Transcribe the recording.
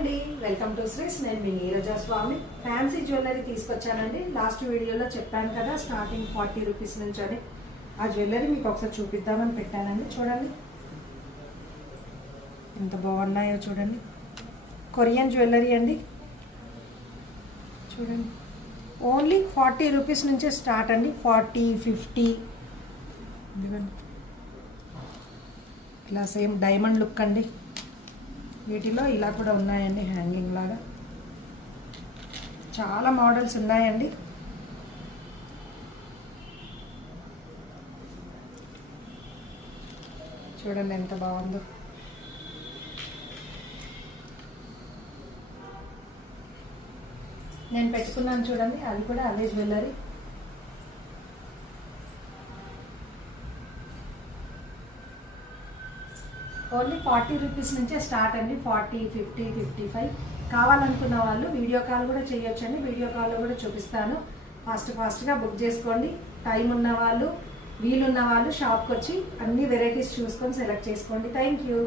అండి, welcome to Shrees. నేను మీ నీరజ స్వామి. ఫ్యాన్సీ జ్యువెలరీ తీసుకొచ్చానండి. లాస్ట్ వీడియోలో చెప్పాను కదా స్టార్టింగ్ 40 రూపీస్ నుంచి అని. ఆ జ్యువెలరీ మీకు ఒకసారి చూపిద్దామని పెట్టానండి. చూడండి ఎంత బాగున్నాయో చూడండి. కొరియన్ జ్యువెలరీ అండి. చూడండి ఓన్లీ 40 రూపీస్ నుంచే స్టార్ట్ అండి. 40, 50 ఇదిగోండి. ఇలా సేమ్ డైమండ్ లుక్ అండి. వీటిలో ఇలా కూడా ఉన్నాయండి, హ్యాంగింగ్ లాగా చాలా మోడల్స్ ఉన్నాయండి. చూడండి ఎంత బాగుందో. నేను పెట్టుకున్నాను చూడండి, అది కూడా అవే జ్యువెలరీ. ఓన్లీ 40 రూపీస్ నుంచే స్టార్ట్ అండి. 40, 50, 55 కావాలనుకున్న వాళ్ళు వీడియో కాల్ కూడా చేయొచ్చండి. వీడియో కాల్లో కూడా చూపిస్తాను. ఫాస్ట్గా బుక్ చేసుకోండి. టైం ఉన్న వాళ్ళు, వీలున్న వాళ్ళు షాప్కి వచ్చి అన్ని వెరైటీస్ చూసుకొని సెలెక్ట్ చేసుకోండి. Thank you.